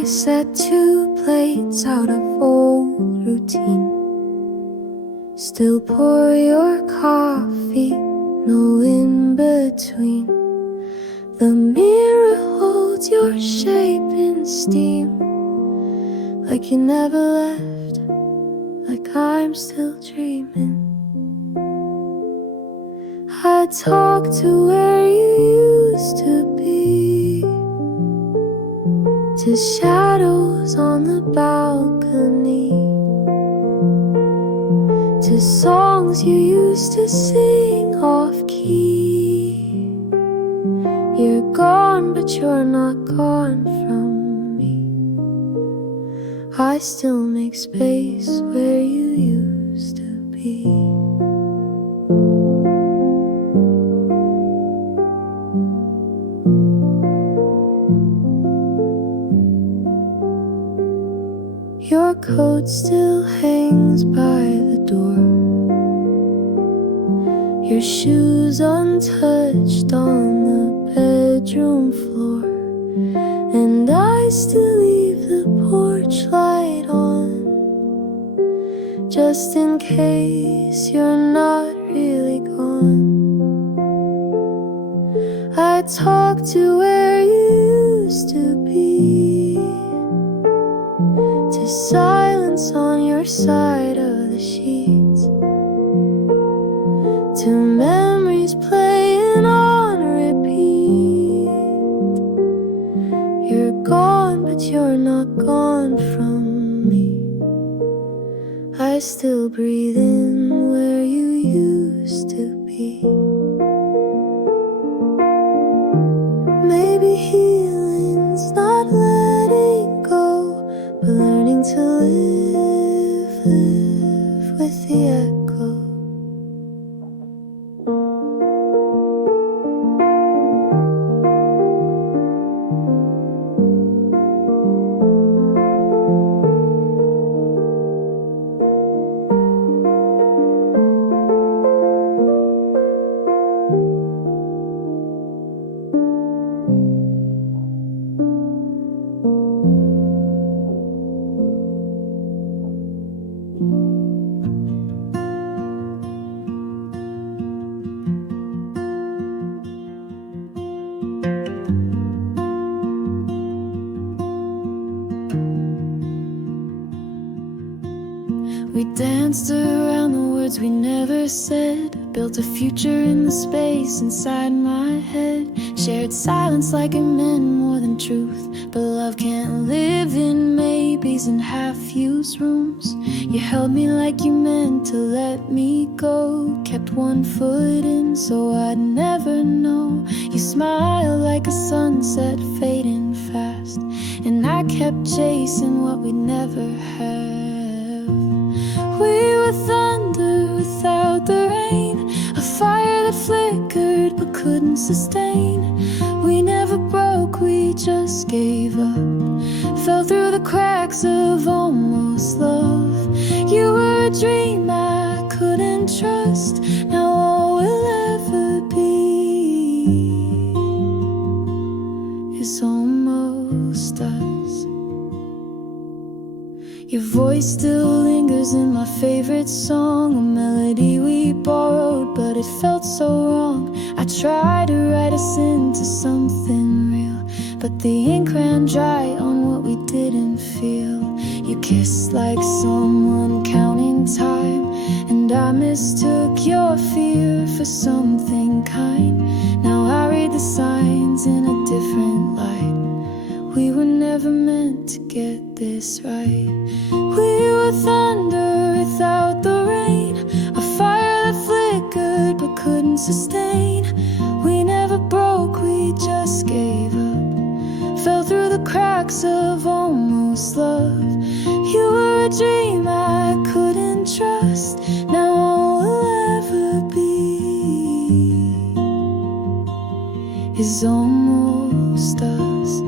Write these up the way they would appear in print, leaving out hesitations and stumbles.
I set 2 plates out of old routine. Still pour your coffee, no in between. The mirror holds your shape in steam, like you never left, like I'm still dreaming. I talk to where you used to be, to shadows on the balcony, to songs you used to sing off-key. You're gone, but you're not gone from me. I still make space where you used to be. Your coat still hangs by the door, your shoes untouched on the bedroom floor, and I still leave the porch light on, just in case you're not really gone. I talk to where you used to be, to silence on your side of the sheets, to memories playing on repeat. You're gone, but you're not gone from me. I still breathe in where you used to be. Maybe healing's not letting go, but learning to live with the echo. We danced around the words we never said, built a future in the space inside my head, shared silence like it meant more than truth, but love can't live in maybes and half-used rooms. You held me like you meant to let me go, kept one foot in so I'd never know. You smiled like a sunset fading fast, and I kept chasing what we'd never have. We were thunder without the rain, a fire that flickered but couldn't sustain. We never broke, we just gave up, fell through the cracks of almost love. You were a dream I couldn't trust, now all we'll ever be is almost us. Your voice still lingers in my favorite song, a melody we borrowed, but it felt so wrong. I tried to write us into something real, but the ink ran dry on what we didn't feel. You kissed like someone counting time, and I mistook your fear for something kind. Now I read the signs in a different light. We were never meant to get this right. We were thunder without the rain, a fire that flickered but couldn't sustain. We never broke, we just gave up, fell through the cracks of almost love. You were a dream I couldn't trust, now all we'll ever be is almost us.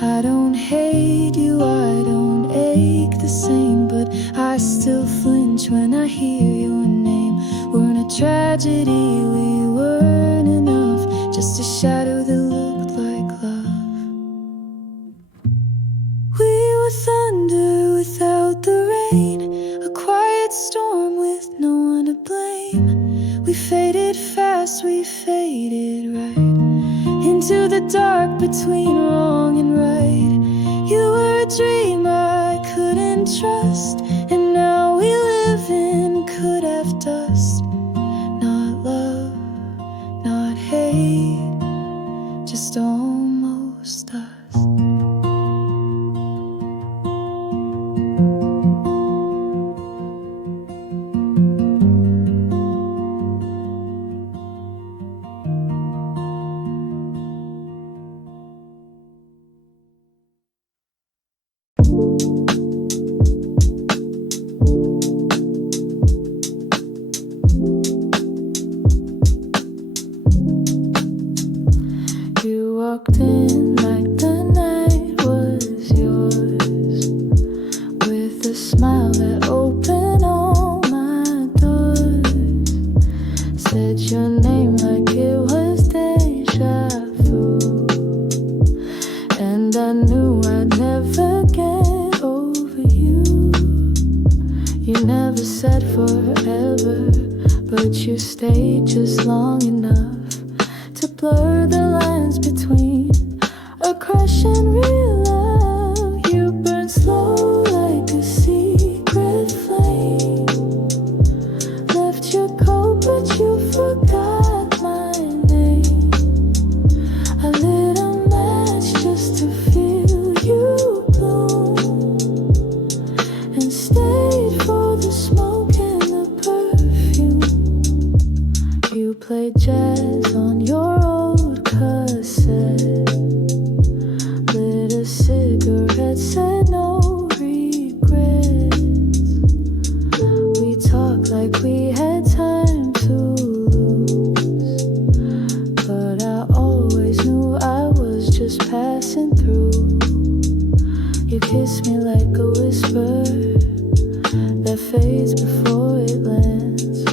I don't hate you, I don't ache the same, but I still flinch when I hear your name. Weren't a tragedy, we weren't enough, just a shadow that looked like love. without the rain, a quiet storm with no one to blame. We faded fast, we faded right into the dark between wrong and right. You were a dream I couldn't trust, and now we live in could have dust. Not love, not hate, just almost us. You walked in like the night was yours, with a smile that opened all my doors. Said your name like it was deja vu, and I knew I'd never get over you. You never said forever, but you stayed just long enough to blur the lines between a crush and real love. You burn slow like a secret flame. Left your coat, but you forgot my name. I lit a match just to feel you bloom, and stayed for the smoke and the perfume. You played jazz on your old cassette, lit a cigarette, said no regrets. We talked like we had time to lose, but I always knew I was just passing through. You kissed me like a whisper that fades before it lands,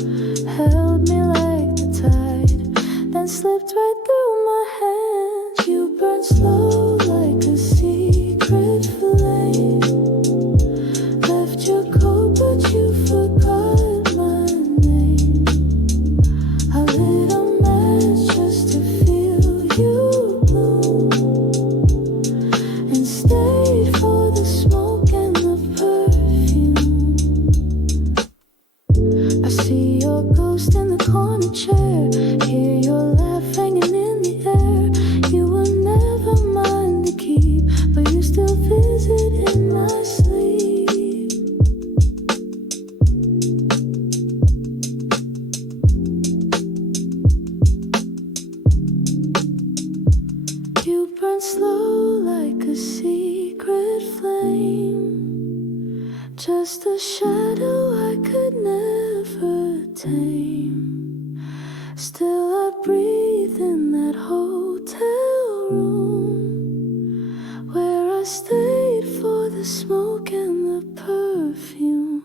held me like the tide, then slipped right through my hands. You burned slow like a secret flame. Left your coat, but you forgot my name. I lit a match just to feel you bloom, and stayed for the smoke and the perfume. I see your ghost in the corner chair, hear your laugh hanging in the air. You were never mine to keep, but you still visit in my sleep. You burn slow like a secret flame, just a shadow I could never tame. Still I breathe in that hotel room where I stayed for the smoke and the perfume.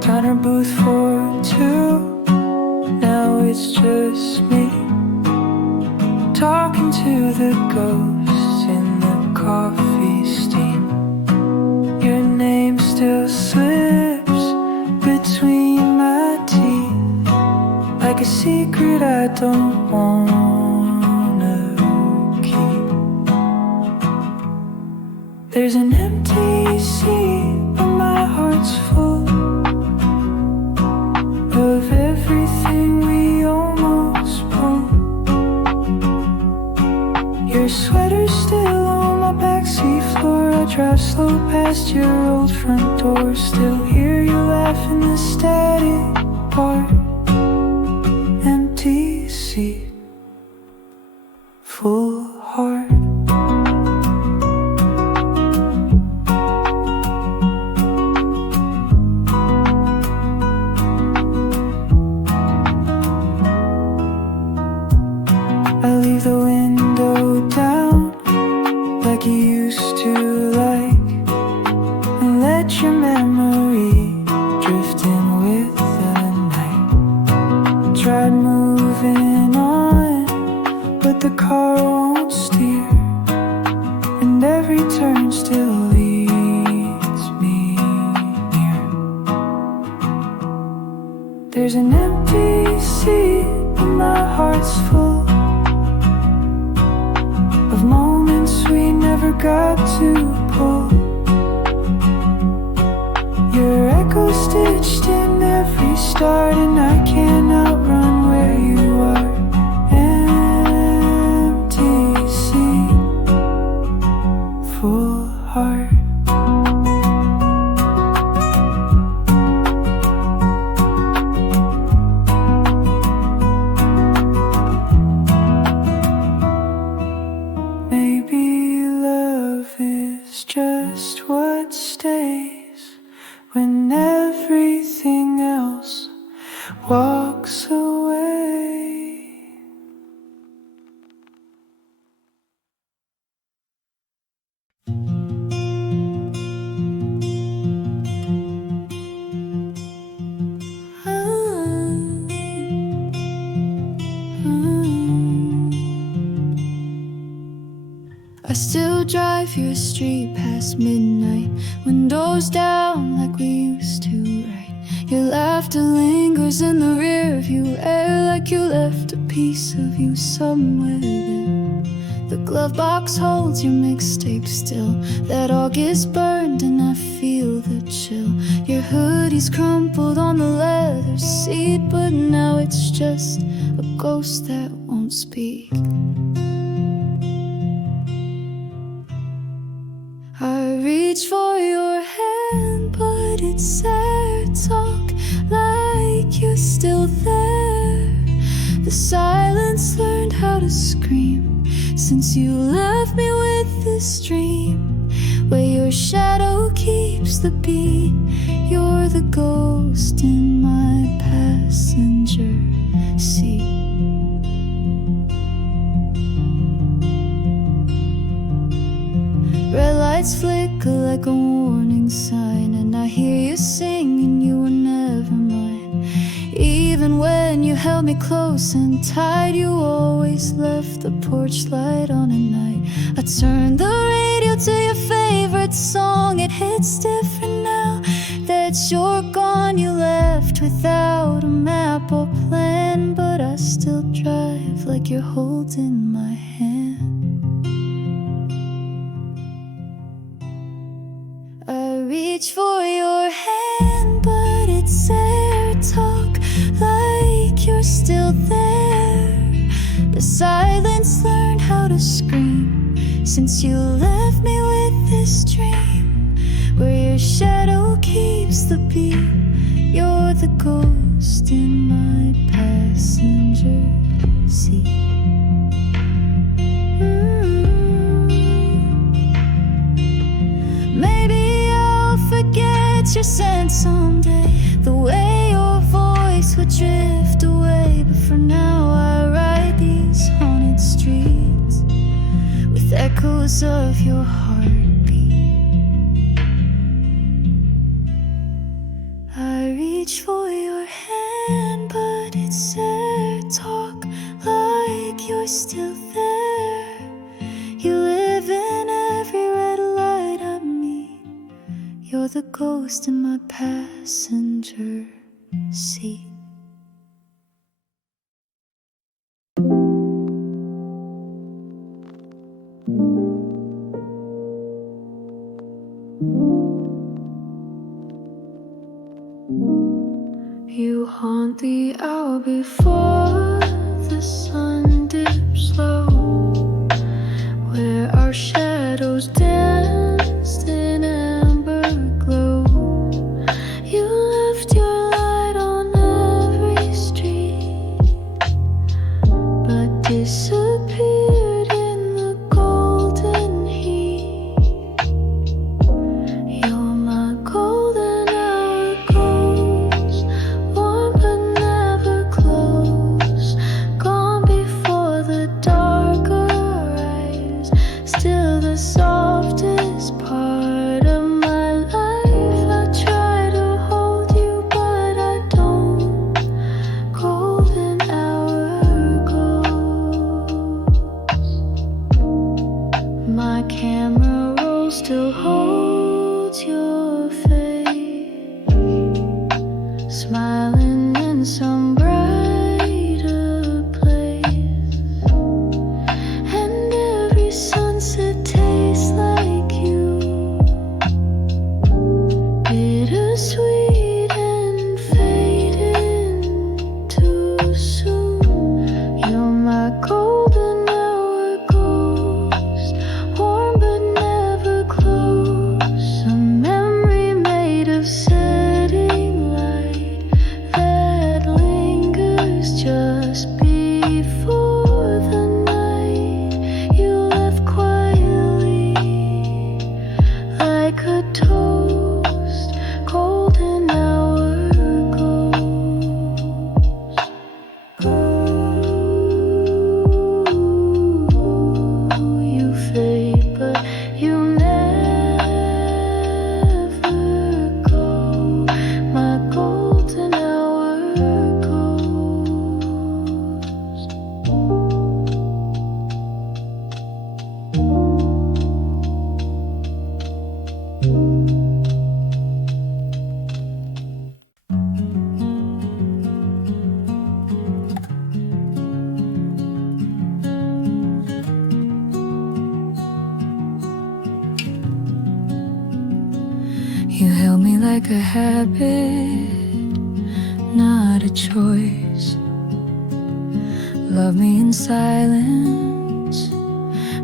Diner booth for two, now it's just me, talking to the ghost in the coffee steam. Your name still slips between my teeth like a secret I don't wanna keep. There's an empty seat, but my heart's full of everything we almost broke. Your sweater's still on my backseat floor. I drive slow past your old front door, still hear you laugh in the static part. Empty seat, full heart. I leave the window down like you used to like. just what stays when everything else walks away. I still drive your street past midnight, windows down like we used to, right? Your laughter lingers in the rear view air, like you left a piece of you somewhere there. The glove box holds your mixtape still. That all gets burned and I feel the chill. Your hoodie's crumpled on the leather seat, but now it's just a ghost that won't speak. I reach for your hand, but it's there. Talk like you're still there. The silence learned how to scream since you left me with this dream, where your shadow keeps the beat. You're the ghost in my passenger seat. Red lights flicker like a warning sign, and I hear you singing you were never mine. Even when you held me close and tight, you always left the porch light on at night. I turned the radio to your favorite song. It hits different now that you're gone. You left without a map or plan, but I still drive like you're holding my hand. I reach for your hand, but it's there. Talk like you're still there. The silence learned how to scream since you left me with this dream, where your shadow keeps the beat. You're the ghost in my passenger seat. Maybe I'll forget your scent someday, the way your voice would drift away. But for now I ride these haunted streets with echoes of your heartbeat. I reach for your hand, but it's there. Talk like you're still there. You live in every red light I meet. You're the ghost in my passenger seat. You haunt the hour before the sun dips low, where our shadows danced in amber glow. You left your light on every street, but disappeared in the golden heat. You're my golden hour ghost, warm but never close, gone before You held me like a habit, not a choice. Love me in silence,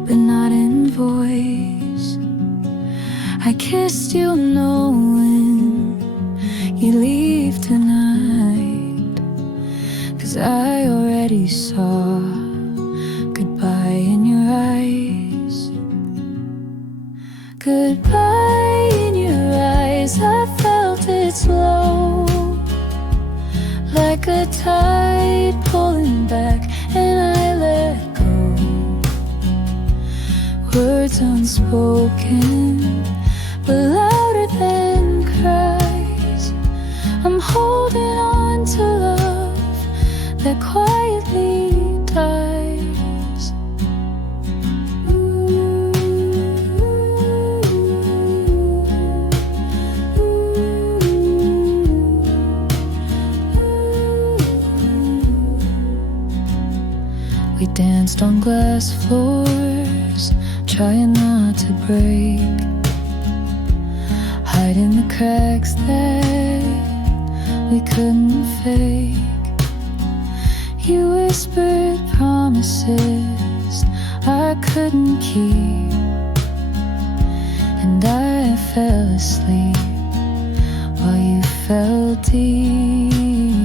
but not in voice. I kissed you knowing you leave tonight, 'cause I already saw goodbye in your eyes. Goodbye in your eyes, I felt it slow, like a tide pulling back, and I let go. Words unspoken, but louder than cries. I'm holding on to love that quietly dies. We danced on glass floors, trying not to break, hiding the cracks that we couldn't fake. You whispered promises I couldn't keep, and I fell asleep while you fell deep.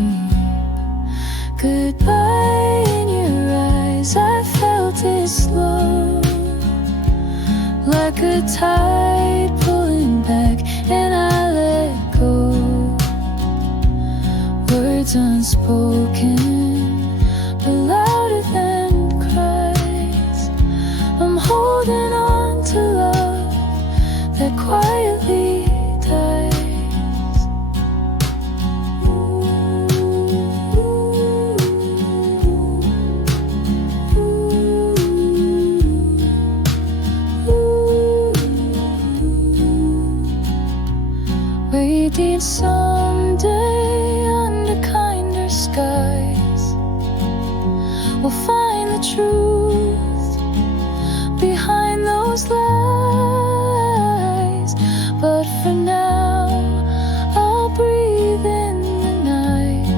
Goodbye in your eyes, I felt it slow, like a tide pulling back, and I let go. Words unspoken, but louder than cries. I'm holding on to love that quietly dies. Waiting someday under kinder skies, we'll find the truth behind those lies. But for now, I'll breathe in the night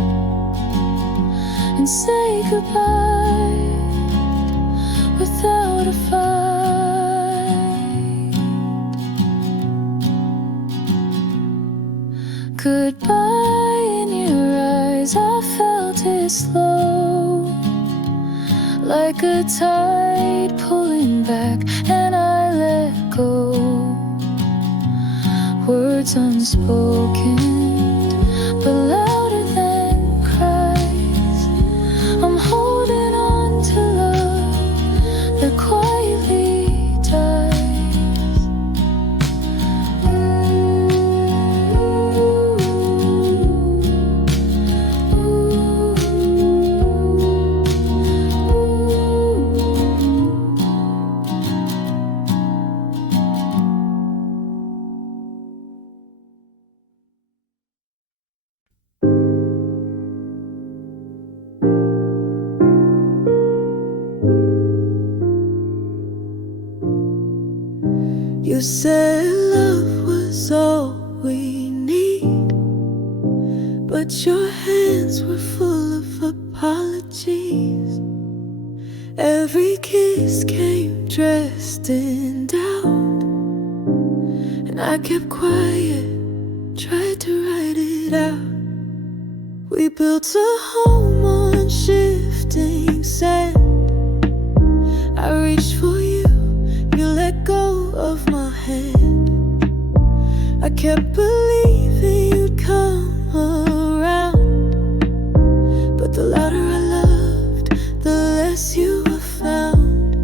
and say goodbye without a fight. Goodbye in your eyes, I felt it slow, like a tide pulling back, and I let go. Words unspoken, but louder than cries. I'm holding on to love that quietly dies. You said love was all we need, but your hands were full of apologies. Every kiss came dressed in doubt, and I kept quiet, tried to write it out. We built a home on shifting sand. I reached for you, you let go of my hand. I kept believing you'd come around, but the louder I loved, the less you were found.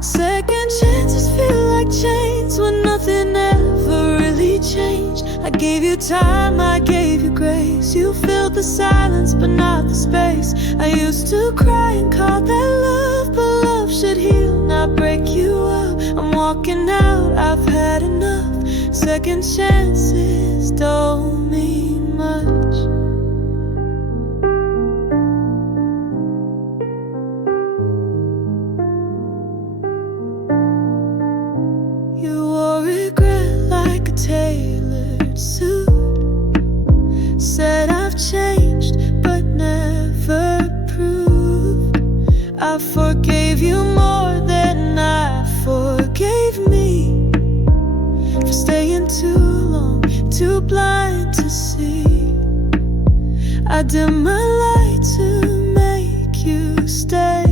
Second chances feel like chains when nothing ever really changed. I gave you time, I gave you grace. You filled the silence but not the space. I used to cry and call that love, but love should heal, not break you up. I'm walking out, I've had enough. Second chances don't mean much. You wore regret like a tape suit. Said I've changed, but never proved. I forgave you more than I forgave me, for staying too long, too blind to see. I dim my light to make you stay,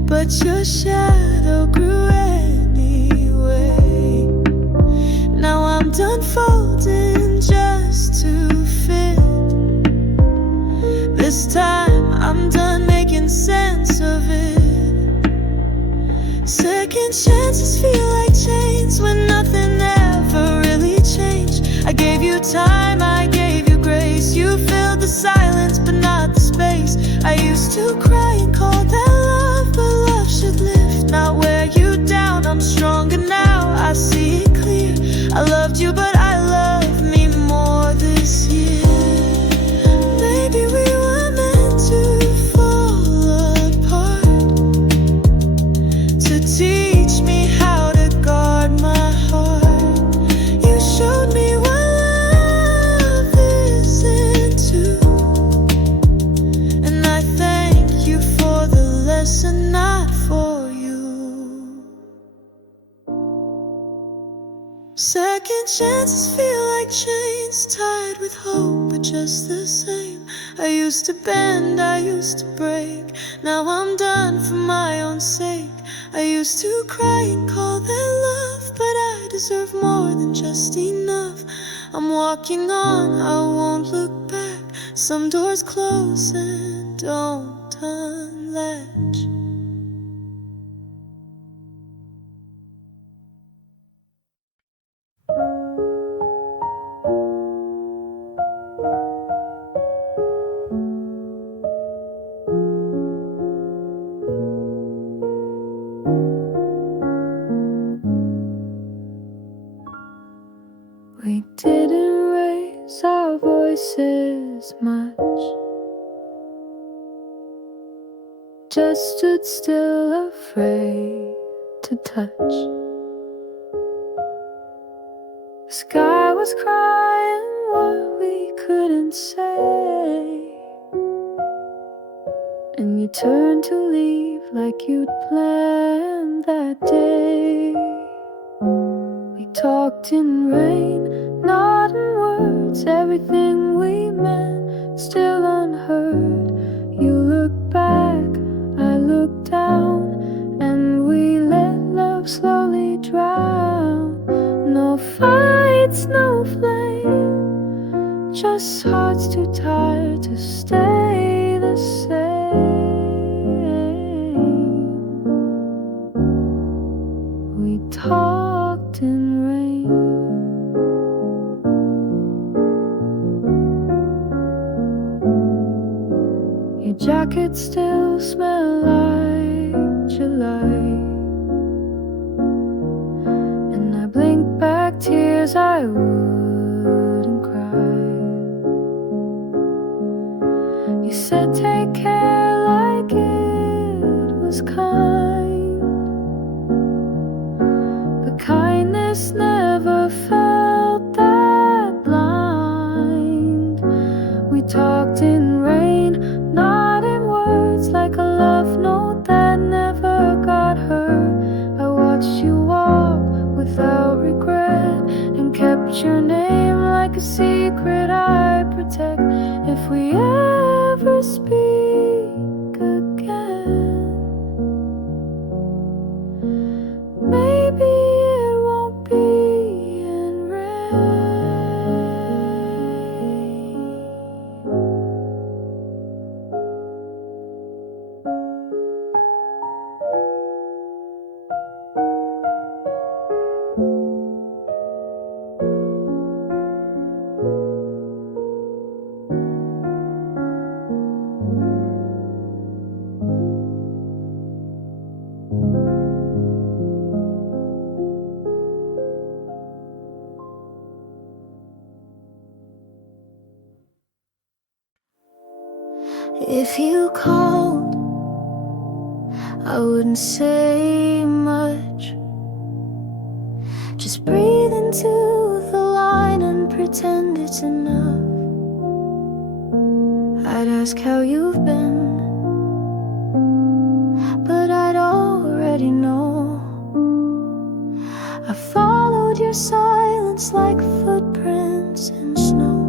but your shadow grew anyway. Now I'm done folding just to fit. This time I'm done making sense of it. Second chances feel like chains when nothing ever really changed. I gave you time, I gave you grace. You filled the silence but not the space. I used to cry and call that love, but love should lift, not wear you down. I'm stronger now, I see it clear. I loved you, but I love me more this year. Maybe we were meant to fall apart, to teach me how to guard my heart. You showed me what love isn't too, and I thank you for the lesson, not for you. Second chances feel like chains tied with hope, but just the same. I used to bend, I used to break. Now I'm done for my own sake. I used to cry and call that love, but I deserve more than just enough. I'm walking on, I won't look back. Some doors close and don't unlatch. We didn't raise our voices much, just stood still, afraid to touch. The sky was crying what we couldn't say, and you turned to leave like you'd planned that day. We talked in rain, not in words. Everything we meant still unheard. You looked back, I looked down, and we let love slowly drown. No fights, no flame, just hearts too tired to stay the same. We talked in rain. Your jacket still smells like July, and I blink back tears I wouldn't cry. You said take care like it was kind, but kindness never felt that blind. We talked in rain, not in words, like a love note that never got heard. I watched you walk without regret, and kept your name like a secret I protect. If we ever speak again, maybe it won't be in rain. If you called, I wouldn't say much. Just breathe into the light pretend it's enough. I'd ask how you've been, but I'd already know. I followed your silence like footprints in snow.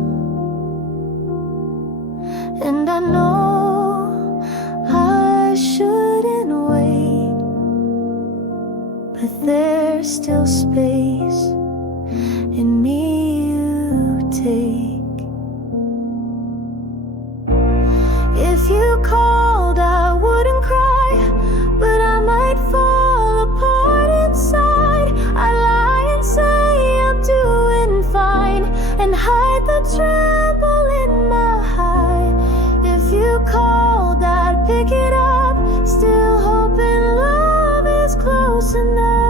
And I know I shouldn't wait, but there's still space in me you take. If you called, I wouldn't cry, but I might fall apart inside. I lie and say I'm doing fine, and hide the tremble in my high. If you called, I'd pick it up, still hoping love is close enough.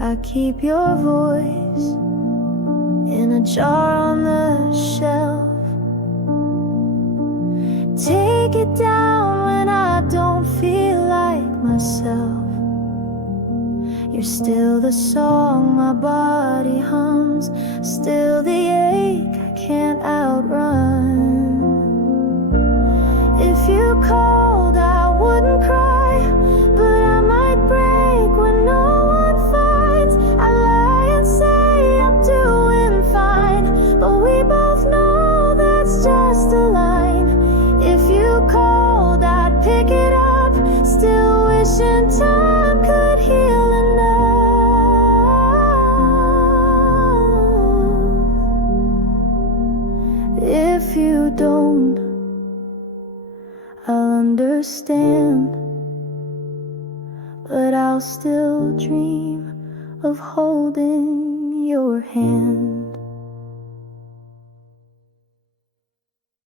I keep your voice in a jar on the shelf. Take it down when I don't feel like myself. You're still the song my body hums, still the ache I can't outrun. If you called, I wouldn't cry, but I might break when no one finds. I lie and say I'm doing fine, but we both know that's just a line. If you called, I'd pick it up, still wishing time could heal enough. If you don't, I'll understand, but I'll still dream of holding your hand.